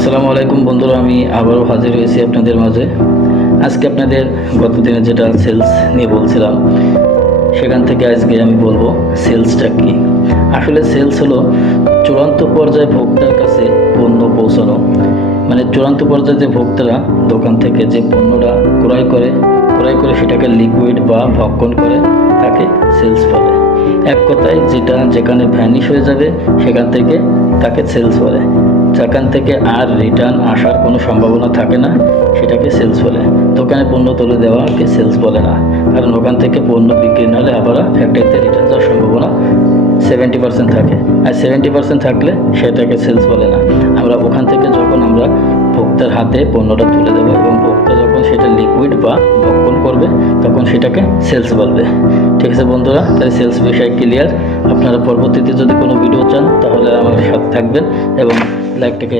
আসসালামু আলাইকুম বন্ধুরা, আমি আবারও হাজির হয়েছি আপনাদের মাঝে। আজকে আপনাদের গত দিনে যেটা সেলস নিয়ে বলছিলাম, সেখান থেকে আজকে আমি বলবো সেলসটা কি। আসলে সেলস হলো চূড়ান্ত পর্যায়ে ভোক্তার কাছে পণ্য পৌঁছানো। মানে চূড়ান্ত পর্যায়ে যে ভোক্তারা দোকান থেকে যে পণ্যটা ক্রয় করে সেটাকে লিকুইড বা ভক্ষণ করে তাকে সেলস বলে। এক কথায় যেটা যেখানে ভ্যানিশ হয়ে যাবে সেখান থেকে তাকে সেলস বলে। যেখান থেকে আর রিটার্ন আসার কোনো সম্ভাবনা থাকে না সেটাকে সেলস বলে। দোকানে পণ্য তুলে দেওয়াকে সেলস বলে না, কারণ ওখান থেকে পণ্য বিক্রি না হলে আবার ফ্যাক্টরিতে রিটার্ন যাওয়ার সম্ভাবনা 70% থাকে, আর 70% থাকলে সেটাকে সেলস বলে না। আমরা ওখান থেকে যখন আমরা ভোক্তার হাতে পণ্যটা তুলে দেবো এবং ভোক্তা যখন সেটা লিকুইড বা ভক্ষণ করবে তখন সেটাকে সেলস বলবে। ঠিক আছে বন্ধুরা, তাহলে সেলস বিষয় ক্লিয়ার। আপনারা পরবর্তীতে যদি কোনো ভিডিও চান তাহলে আমার সাথে থাকবেন এবং লাইকটাকে